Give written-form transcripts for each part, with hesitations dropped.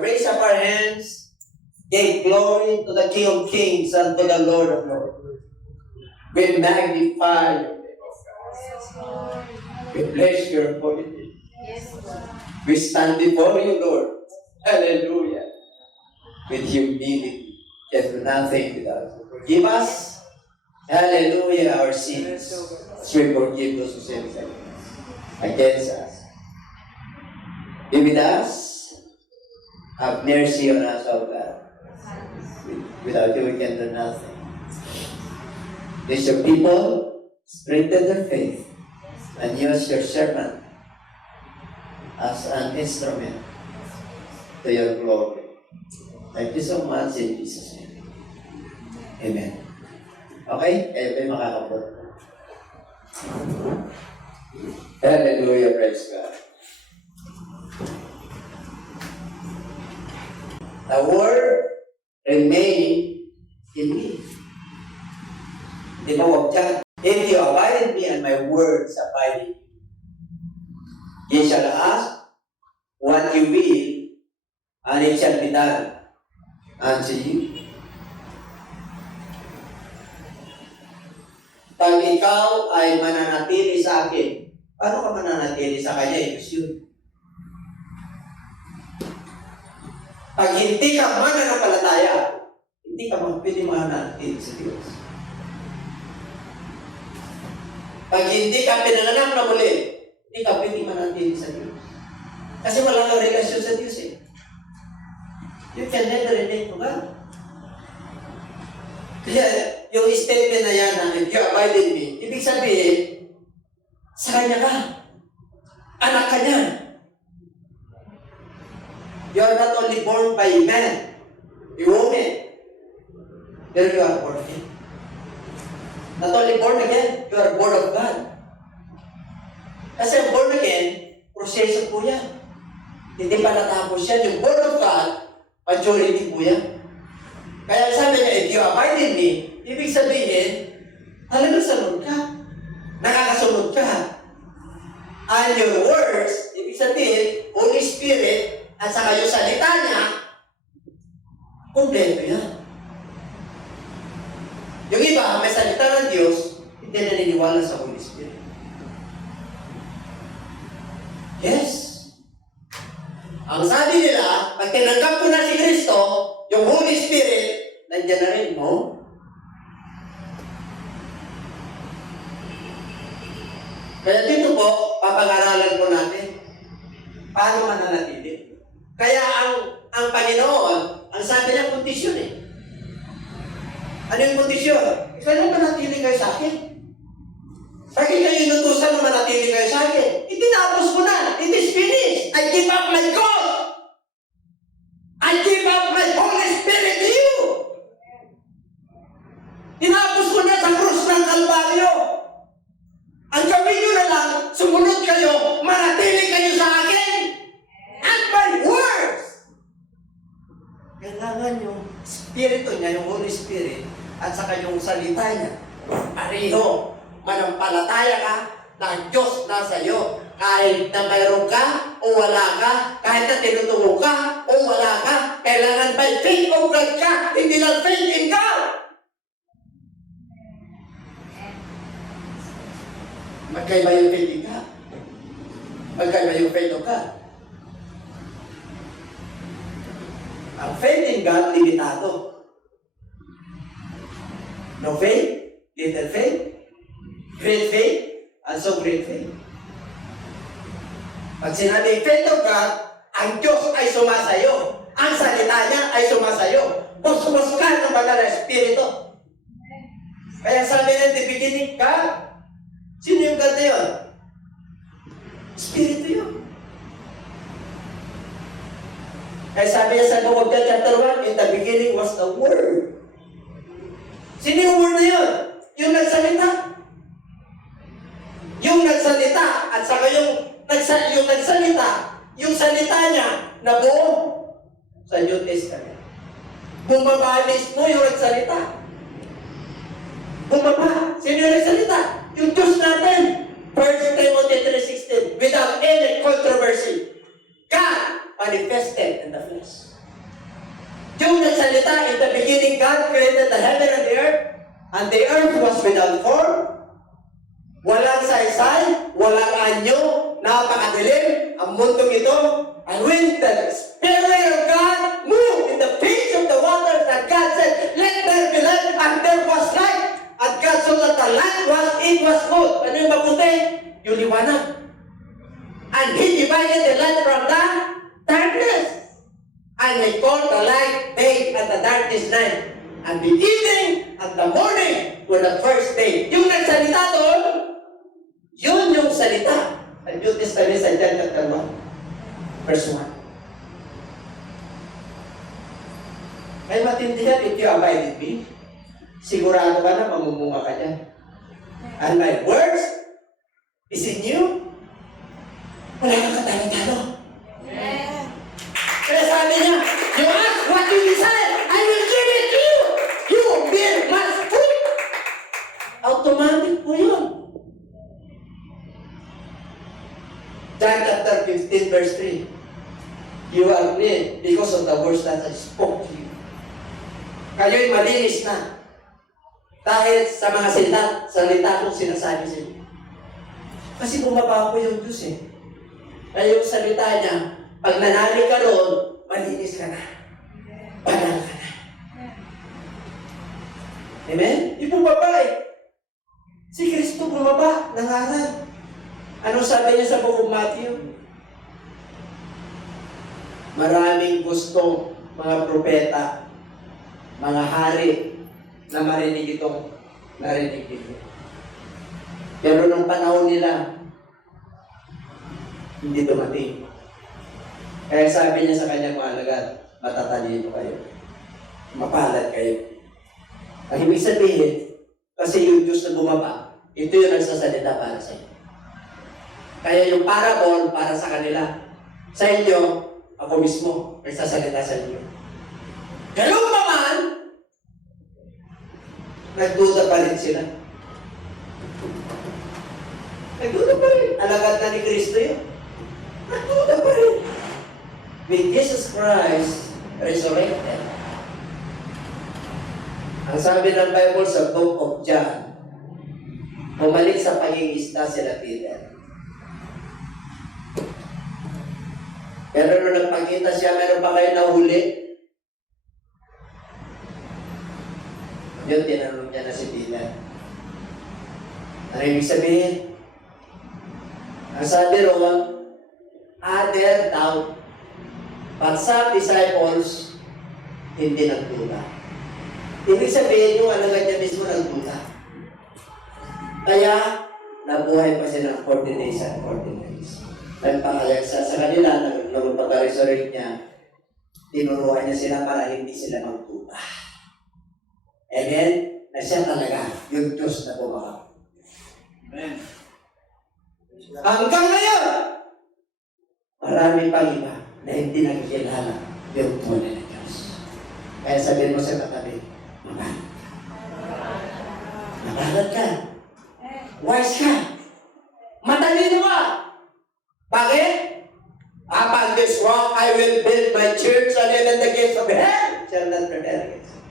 raise up our hands, give glory to the King of Kings and to the Lord of Lords. We magnify your name, O God. We bless your holy name. We stand before you, Lord. Hallelujah. With humility, and nothing without you. Forgive us. Hallelujah, our sins. As we forgive those who sin against us. Be with us. Have mercy on us, O God. Without you, we can do nothing. Bless your people, strengthen their faith, and use your servant as an instrument to your glory. Thank you so much in Jesus' name. Amen. Okay? Kayo kayo makakapot. Hallelujah, praise God. The word remain in me. Di ba wag dyan? If you abide in me and my words abide in you, ye shall ask what you will, and it shall be done unto you. Pag ikaw ay mananatili sa akin, paano ka mananatili sa kanya? Ito yun. Pag hindi ka mananampalataya, hindi ka pwede mananatili sa Diyos. Pag hindi ka pinanganak na muli, hindi ka pwede mananatili sa Diyos. Kasi wala kang relasyon sa Diyos eh. You can never relate to God. Kaya yung statement na yan na if you abide in me, ibig sabihin, sa Kanya ka. Anak ka niya. You are not only born by man, a woman, but you are born again. Not only born again, you are born of God. Kasi born again, proseso po yan. Hindi pa natapos yan. Yung born of God, maturity po yan. Kaya sabi niya, if you abide in me, ibig sabihin, talagang sunod ka. Nakakasunod ka. And your words, ibig sabihin, Holy Spirit, at saka yung salita niya, kompleto yan. Yung iba, may salita ng Diyos, hindi naniniwala sa Holy Spirit. Yes. Ang sabi nila, pag tinanggap ko na si Kristo, yung Holy Spirit, nandiyan na rin mo. Kaya dito po, papag-aralan po natin, paano mananatili. Kaya ang Panginoon, ang sabi niya, kondisyon eh. Ano yung kondisyon? Kailan manatili kayo sa akin? Bakit kayo inutusan na manatili kayo sa akin? Itinapos ko na. It is finished. I give up my God. I give up my Holy Spirit to you. Tinapos ko na sa krus ng Kalbaryo. Ang gawin nyo na lang, sumunod kayo, manatili kayo sa akin. And my words. Kailangan yung Spirito niya, yung Holy Spirit, at saka yung salita niya, pareho. Manampalataya ka na ang Diyos nasa iyo. Kahit na mayroon ka o wala ka, kahit na tinutungo ka o wala ka, kailangan by faith of God ka, hindi lang faith in God. Magkaiba yung faith in God. Magkaiba yung faith of God. Ang faith in God, limitado. No faith, little faith, great faith, and so great faith. Pag sinabi faith of God, ang Diyos ay sumasayo. Ang salita niya ay sumasayo. Busbus ka ng banal na Espiritu. Kaya sabi ng the beginning, God, sino yung God na yun? Espiritu yun. Kaya sabi niya sa Book of John chapter 1, in the beginning was the Word. Sino yung Word na yun? Yung nagsalita. Yung nagsalita, at saka yung nagsalita, yung salita niya na buo sa New Testament. Bumabalis mo yung nagsalita. Bumaba. Sino yung nagsalita? Yung Diyos natin. 1 Timothy 3:16, without any controversy, God manifested in the flesh. And the earth was without form, walang saysay, walang anyo, napakadilim ang mundong ito. And when the Spirit of God moved in the face of the waters, and God said, "Let there be light," and there was light. At God saw that the light it was good. Ano yung mabuti? Yung liwanag. And He divided the light from the darkness. And He called the light day and the darkness night. And the evening and the morning were the first day. Yung nagsalita doon, yun yung salita. Ang New Testament sa John chapter 1, verse 1. Ay matindihan, if you abide in me, sigurado ka na mamumunga ka dyan. And my words is in you. Wala kang katalo-talo. Kaya sabi niya, you ask what you desire, I will give it to you. You bear much fruit. Automatic po yun. John chapter 15 verse 3. You are clean because of the words that I spoke to you. Kayo'y malinis na dahil sa mga salita kong sinasabi sa inyo. Kasi bumaba po yung Diyos eh. Kaya yung salita niya, pag nanali ka roon, malinis ka na. Banal ka na. Amen? Di bumaba eh. Si Kristo bumaba, nangaral. Anong sabi niya sa Book of Matthew? Maraming gusto mga propeta, mga hari, na marinig itong narinig dito. Pero nung panahon nila, hindi dumating. Kaya sabi niya sa kanyang mga alagad, matatalino kayo. Mapalad kayo. Ang ibig sabihin, kasi yung Diyos na bumaba, ito yung nagsasalita para sa inyo. Kaya yung parable para sa kanila. Sa inyo, ako mismo, nagsasalita sa inyo. Ganun pa man, nagduda pa rin sila. Nagduda pa rin. Alagad na ni Kristo yun. Nagduda pa rin. With Jesus Christ resurrected. Ang sabi ng Bible sa Book of John, bumalik sa pag-iisda sila Peter. Pero nung nagpakita siya, meron pa kayo nahuli? Yun, tinanong niya na si Peter. Ano ibig sabihin? Ang sabi roon, other doubt, but some disciples hindi nagduda. Ibig sabihin yung alagad niya mismo nagduda. Kaya, nabuhay pa sila ng 40 days and 40 days. Nagpakayag sa kanila, nung pag-resurrect niya, tinuruan niya sila para hindi sila magduda. Amen? Na siya talaga, yung Diyos na bumaka. Amen. Hanggang ngayon, marami pang iba na hindi nagkilala yung tunay na Diyos. Kaya sabihin mo sa katabi, mabalat ka. Wise ka. Matalino ka. Bakit? Upon this rock, I will build my church, and even the gates of hell shall not prevail against it.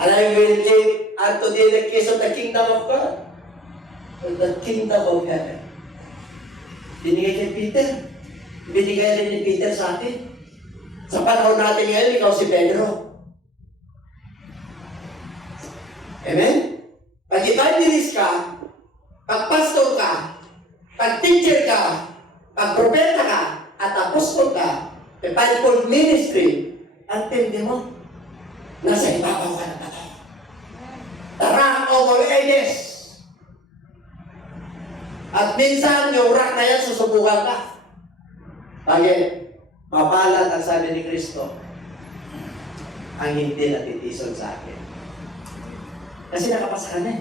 And I will give unto thee the keys of the kingdom of God, and the kingdom of heaven. Binigay kay Peter. Binigay rin ni Peter sa atin. Sa panahon natin ngayon, ikaw si Pedro. Amen? Pag evangelist ka, pag pastor ka, pag teacher ka, pag propeta ka, at apostol ka, the fivefold ministry, ang tindi mo, nasa ibabaw ka na ba ito? The rock of all ages. At minsan, yung rock na yan, susubukan ka. Bakit? Mapalat ang sabi ni Kristo, ang hindi natitison sa akin. Kasi nakapasa ka na eh.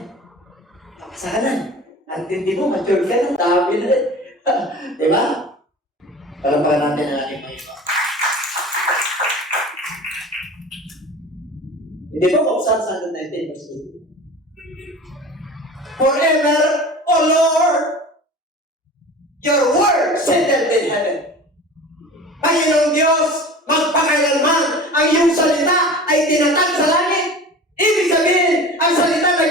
Nakapasa ka na. Ang tindi mo, mature ka na. Dami na rin. Diba? Palampakan natin ang ating mga iba. Hindi ba kung Psalm 119 verse 2? Forever, O Lord, your word settled in heaven. Panginoong Diyos, magpakailanman ang iyong salita ay tinatag sa langit. Ibig sabihin, ang salita na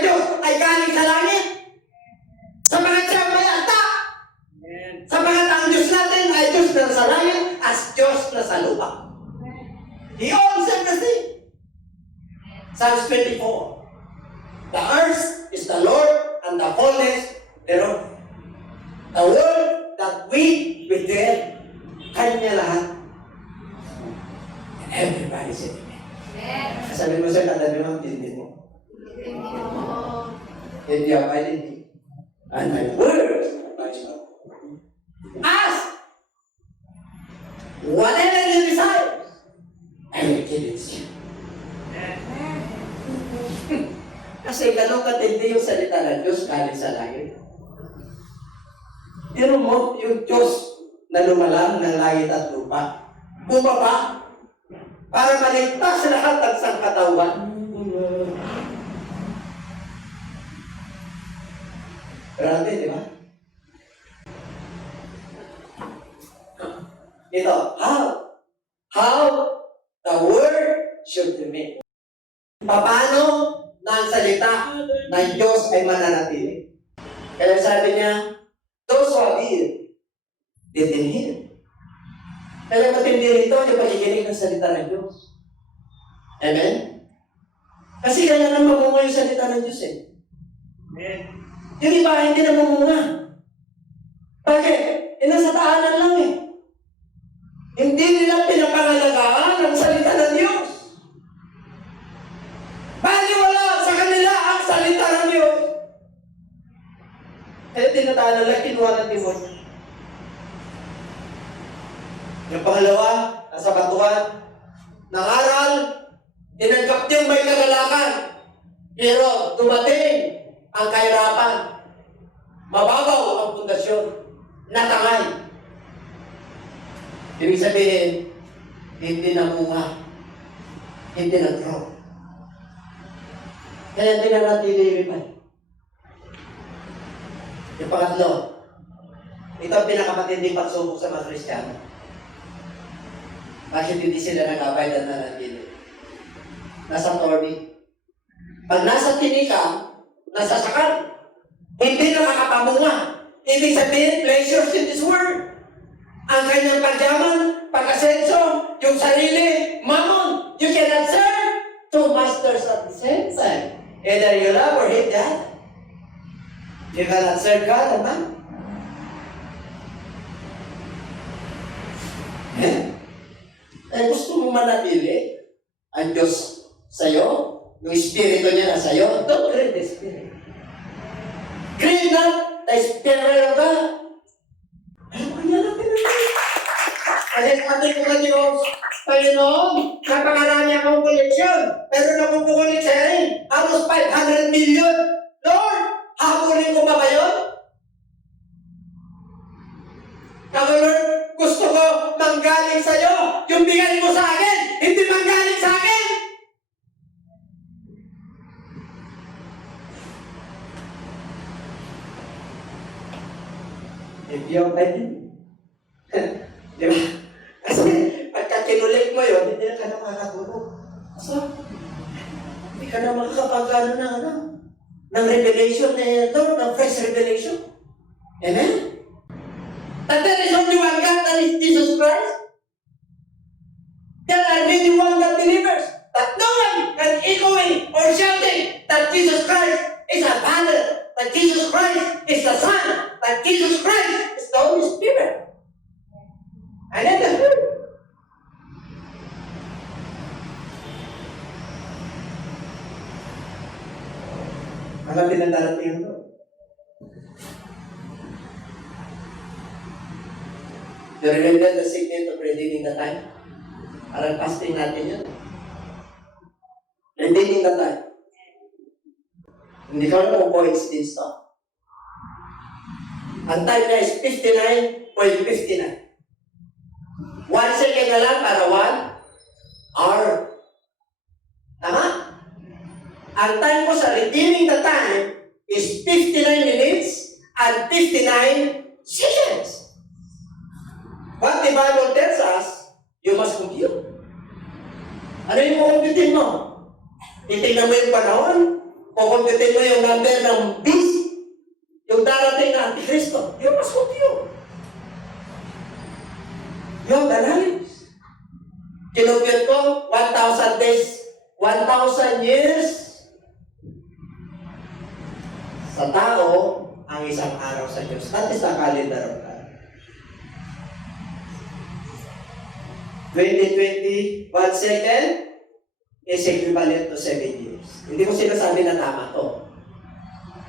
is the Lord and the fullness thereof. The world that we will dwell, Kanya lahat. Everybody say amen. Sabi mo sa katabi mo, tindi mo. If you abide in me, and my words abide in you. Ask whatever you desire, I will give it to you. Kasi ganun katindi yung salita ng Diyos galing sa langit. Pero mo, yung Diyos na lumalang ng langit at lupa, bumaba para maligtas lahat ng sangkatawan. Grabe, di ba? Ito, how the word should be made. Paano na ang salita ng Diyos ay mananatili? Kaya sabi niya, those who have eaten, they didn't hear. Kaya matindi rito yung pakikinig ng salita ng Diyos. Amen? Kasi kaya nang mamunga yung salita ng Diyos eh. Amen. Yung iba hindi na mamunga. Bakit? Nasa tahanan lang eh. Hindi nila pinapangalagaan ang salita ng Diyos. Wala sa kanila ang salita ng Diyos. Kaya tinatahanan lang kinuha ng Timon. Yung pangalawa, nasa batuan, nangaral, tinanggap niyang may kagalakan. Pero dumating ang kahirapan. Mababaw ang pundasyon. Natangay. Ibig sabihin, hindi namunga. Hindi nag-grow. Kaya hindi na natin ililipad. Yung pangatlo, ito ang pinakamatinding pagsubok sa mga Kristiyano. Bakit hindi sila nag-abide at nanatili? Nasa thorny. Pag nasa tinika, nasa sakal, hindi nakakapamunga. Ibig sabihin, pleasures in this world. Ang kanyang pagyaman, pag-asenso, yung sarili, mammon. You cannot serve two masters at the same time. Either you love or hate God. You cannot serve God and man. Eh, gusto mo manatili ang Diyos sa'yo, yung Espiritu niya na sa'yo, don't read the Spirit. Read not the Spirit of God. Ano kanya natin natin? Kasi sabi ko ka Diyos, Panginoon, napakarami akong koleksyon, pero nakukulit sa rin, halos 500 million. Lord, habulin ko ba yun? Kaya Lord, gusto ko manggaling sa'yo. Yung bigay mo sa akin, hindi manggaling sa akin. Hindi ako tayo din. Di ba? Kasi pagka kinulik mo yun, hindi ka na makakatulog. So, hindi ka na makakapagano ng revelation na ito, ng fresh revelation. Amen? That there is only one God, that is Jesus Christ. There are many one God believers, that no one can echoing or shouting that Jesus Christ is a Father, that Jesus Christ is the Son, that Jesus Christ is the Holy Spirit. I never heard. Ano pinagdarating ito? You remember the secret of redeeming the time? Parang fasting natin yun. Redeeming the time. Hindi ko alam kung coincidence to. Ang time niya is 59.59. 1 second na lang para 1 hour. Tama? Ang time ko sa redeeming the time is 59 minutes and 59 seconds. What the Bible tells us, you must compute. Ano yung kukumputin mo? Titignan mo yung panahon, kukumputin mo yung number ng beast, yung darating na Antikristo. You must compute. Yung analysis. Kinumpute ko, 1,000 days, 1,000 years, sa tao ang isang araw sa Diyos. That is the calendar of God. 2020, 1 second is equivalent to 7 years. Hindi ko sinasabi na tama to.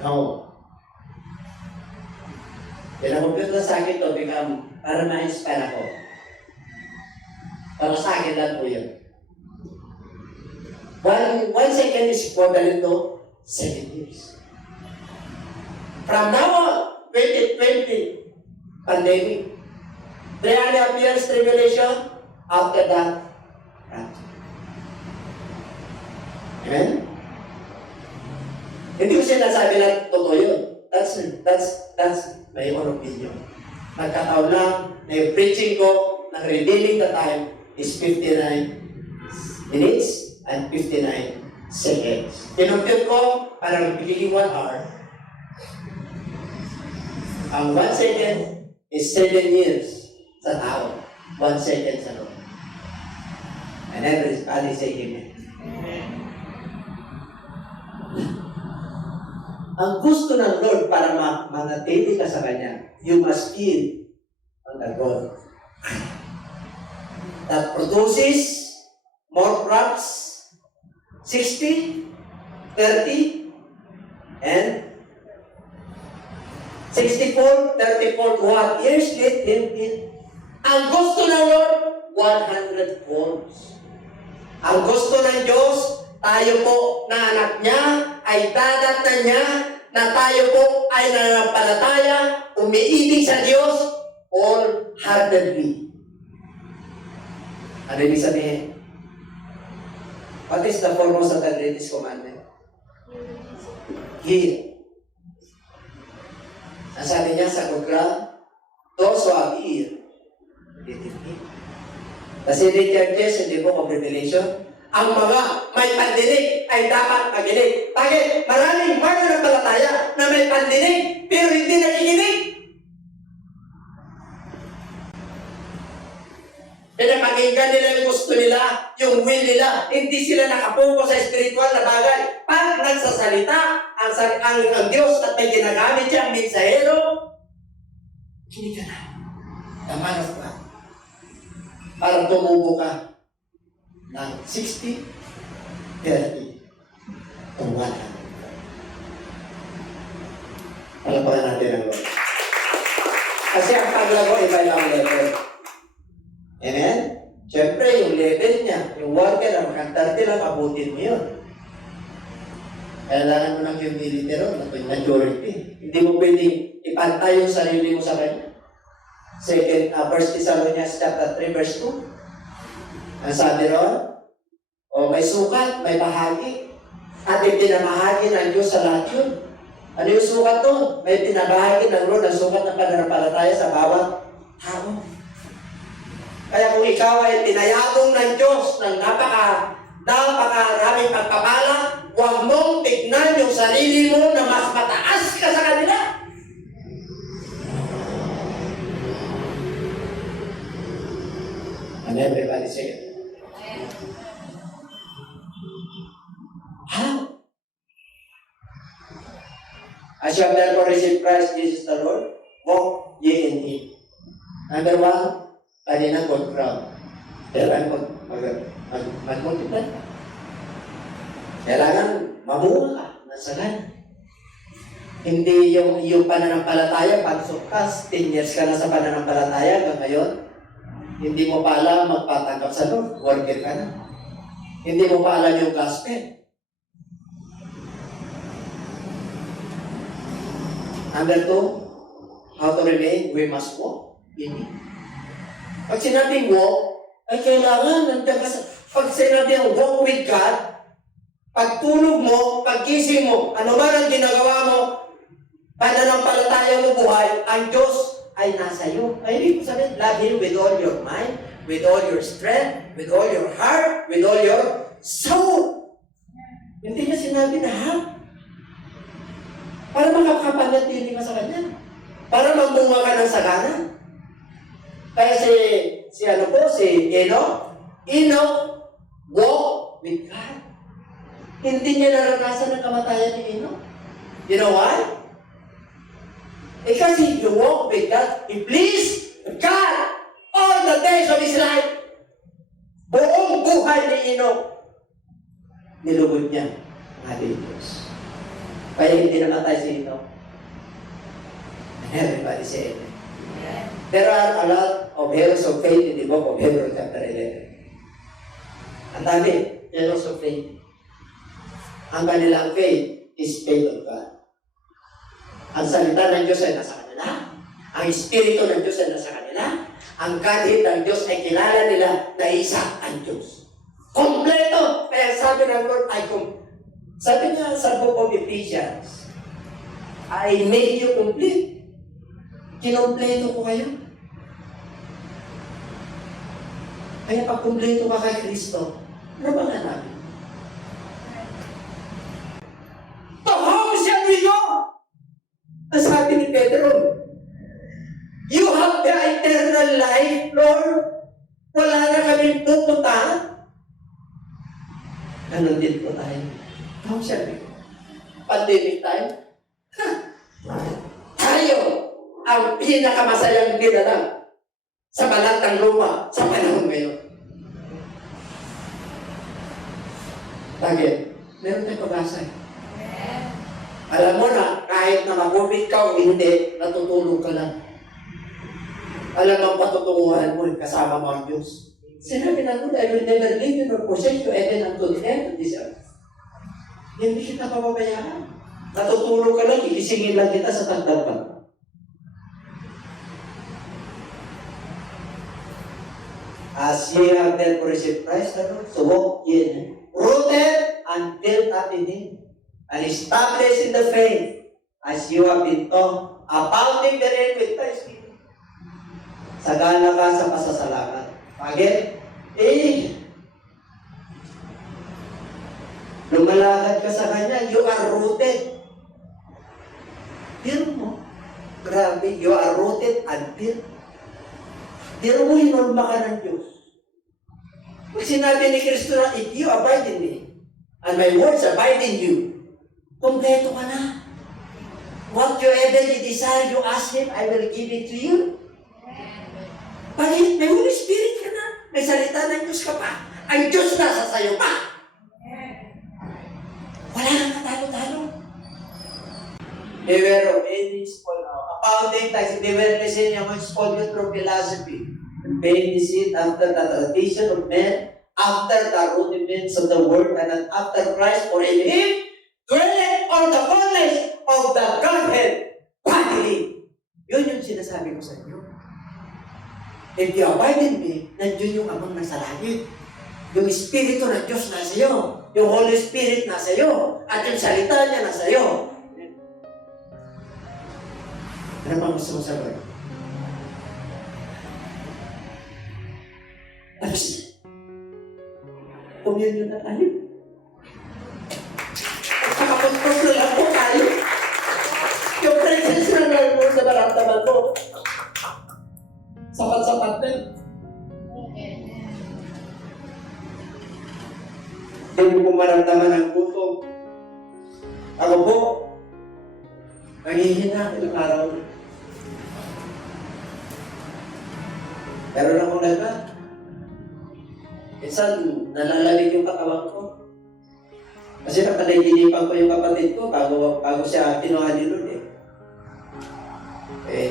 No. Pinakompute na sa akin to para ma-inspire ako. Para sa akin lang po yun. 1 second is equivalent to 7 years. From now on, 2020, pandemic, 3.5 years tribulation, after that, rapture. Amen? Hindi ko sinasabi na totoo yun. That's my own opinion. Nagkataon lang na yung preaching ko ng redeeming the time is 59 minutes and 59 seconds. Tinumpit ko parang magiging 1 hour. Ang 1 second is 7 years sa tao. 1 second sa Lord. And everybody say amen. Ang gusto ng Lord para manatili ka sa Kanya, you must feed on the God that produces more crops, 60, 30, and 64, 34 what years let him eat. Ang gusto ng Lord, 100 folds. Ang gusto ng Diyos, tayo po na anak niya, ay dadatnan niya, na tayo po ay nananampalataya, umiibig sa Diyos, wholeheartedly. Ano ibig sabihin? What is the foremost of the greatest commandment? Hear. Ang sabi niya sa Qur'an, those who have ear, kasi in churches, hindi po Revelation, ang mga may pandinig ay dapat makinig. Bakit? Maraming mananampalataya na may pandinig pero hindi nakikinig. Pinapakinggan nila yung gusto nila, yung will nila. Hindi sila nakapokus sa spiritual na bagay. Pag nagsasalita, ang Diyos at may ginagamit siya, mensahero, kinig ka na. Tamanas ka. Parang tumubo ka ng 60, 30, to 100. Palapakan natin ang Lord. Kasi ang paglago, iba lang level. Amen? Siyempre, yung level niya, yung worker, ang makantarte lang, abutin mo yun. Kailangan mo ng humility ron, majority. Hindi mo pwedeng ipantay yung sarili mo sa kanya. Second, 1 Thessalonians chapter 3, verse 2. Ang sabi ron, may sukat, may bahagi. At ipinamahagi ng Diyos sa lahat yun. Ano yung sukat doon? May pinabahagi ng Lord ang sukat ng pananampalataya sa bawat tao. Kaya kung ikaw ay pinayatong ng Diyos ng napakaraming pagpapala, huwag mong tignan yung sarili mo na mas mataas ka sa kanila. And everybody say it. How? As you have therefore received Christ Jesus the Lord, walk ye in Him. Number 1, kanina God crown. Kailangan mag-multiply ka. Kailangan mabuha ka ng sagana. Hindi yung pananampalataya, pagsukas, 10 years ka na sa pananampalataya hanggang ngayon, hindi mo pa alam magpatanggap sa Lord, worker ka na. Hindi mo pa alam yung gospel. Number 2, how to remain, we must walk in Him. Pag sinabing walk, ay kailangan nandiyan ka sa... Pag sinabing walk with God, pagtulog mo, pagkising mo, ano man ang ginagawa mo, pananampalataya mo buhay, ang Diyos ay nasa iyo. Ay, ibig sabihin, love Him with all your mind, with all your strength, with all your heart, with all your soul. Hindi niya sinabi na ha? Para makakapanatili ka sa Kanya. Para magbunga ka ng sagana. Kaya si Enoch, walk with God. Hindi niya naranasan ang kamatayan ni Enoch. You know why? Kasi he walked with God. He pleased God all the days of his life. Buong buhay ni Enoch, nilugod niya ang ating Diyos. Kaya hindi namatay si Enoch. Everybody say amen. There are a lot of heroes of faith in the book of Hebrews chapter 11. Ang dami, heroes of faith. Ang kanilang faith is faith of God. Ang salita ng Diyos ay nasa kanila. Ang Espiritu ng Diyos ay nasa kanila. Ang Godhead ng Diyos ay kilala nila na isa ang Diyos. Kompleto! Kaya sabi ng Lord ay sabi niya sa book of Ephesians, I made you complete. Kinompleto ko kayo. Kaya pag kumpleto ka kay Kristo, ano ba nga namin? Tahong siya niyo! Ang sabi ni Pedro, you have the eternal life, Lord. Wala na kaming pupuntahan. Ganon din po tayo. Tahong siya niyo. Pandemic time. Tayo ang pinakamasayang dinala sa balat ng lupa sa panahon ngayon. Bakit? Meron tayong pag-asa. Alam mo na, kahit na mag-COVID ka o hindi, natutulog ka lang. Alam ang patutunguhan mo, kasama mo ang Diyos. Sinabi na Lord, I will never leave you nor forsake you even unto the end of this earth. Hindi kita pababayaan. Natutulog ka lang, ilisingin lang kita sa tagdapan. As ye have therefore received Christ, so walk ye in Him, rooted and built up in Him, and established in the faith, as you have been taught, abounding therein with thanksgiving. Sagana ka sa pasasalamat. Bakit? Lumalakad ka sa Kanya, you are rooted. Biro mo. Grabe, you are rooted and built. Biro mo, hinulma ka ng Diyos. Pag sinabi ni Kristo na, if you abide in me, and my words abide in you, kompleto ka na. Whatever you desire, you ask Him, I will give it to you. Bakit? May Holy Spirit ka na. May salita ng Diyos ka pa. Ang Diyos nasa sayo pa. Wala nang katalo-talo. Beware of any spoil now. Abounding thanks. Beware listening among spoiled through philosophy. And paying deceit after the tradition of men, after the rudiments of the world, and not after Christ, for in Him dwelleth all the fullness of the Godhead bodily. Yun yung sinasabi ko sa inyo. If you abide in me, nandiyon yung amang nasa langit. Yung Espiritu ng Diyos nasa iyo. Yung Holy Spirit nasa iyo. At yung salita niya nasa iyo. Ano bang gusto mo sabihin? Tapos, communion na tayo. Pagkakapuntos na lang po tayo. Yung presence na lang mo sa maramdaman mo. Sapat-sapat na. Hindi mo maramdaman ang gutom. Ako po, nangihina ilang araw. Pero na akong lagat. Minsan, nalalamig yung katawan ko. Kasi napanaginipan ko yung kapatid ko bago siya kinuha ni Lord eh.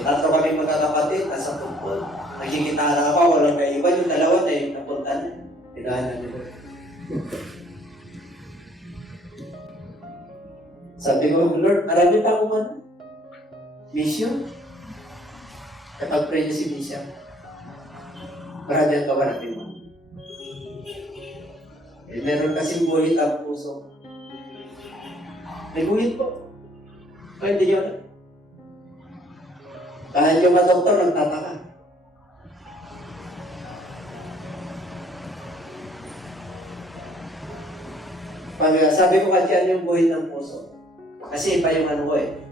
Tatlo kami magkakapatid, nasa tungkol. Nagkikitara ako, walang naiwan. Yung dalawa na yung napunta na. Pinahanan ni Lord. Sabi ko, Lord, marami pa akong mission. Kapag pray niya si Misha, marami ang kawarapin mo. Meron kasing guhit ang puso. May guhit po. Ay, hindi yun. Kahit yung mga doktor nagtataka. Sabi ko kasi ano yung guhit ng puso. Kasi iba yung ano ko eh.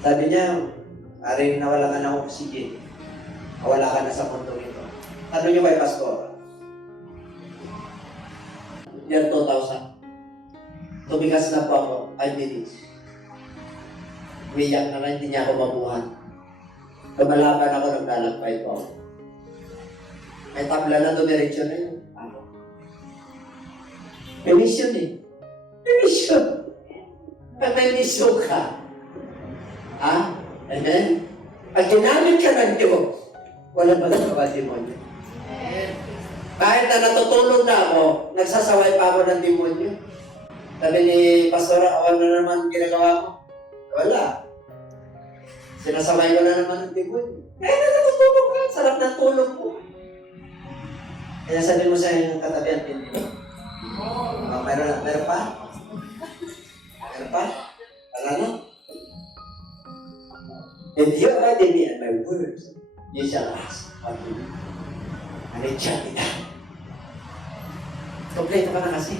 Sabi niya, aring nawala ka ng oxygen. Nawala ka na sa mundo ito. Ano niyo kay Pastor? Year 2000. Tumigas na po ako, 5 minutes. Umiyak na lang, hindi niya ako mabuhat. Lumalaban ako, naglalakbay ko. May tabla na, dumiretso na yun. May mission eh. May mission. Pag may mission ka, amen? Pag ginamit ka ng Diyos, wala ba nagawa demonyo? Kahit na natutulog na ako, nagsasaway pa ako ng demonyo. Sabi ni Pastora, awan na naman ginagawa mo. Wala. Sinasaway ko na naman ng demonyo. Kahit na natutulog ka, sarap ng tulog mo. Kaya sabi mo sa inyong katabi at hindi. Meron pa? Meron pa? Wala na? If you abide in me and my words, you shall ask what you need. And it shall be done. Kompleto ka na kasi.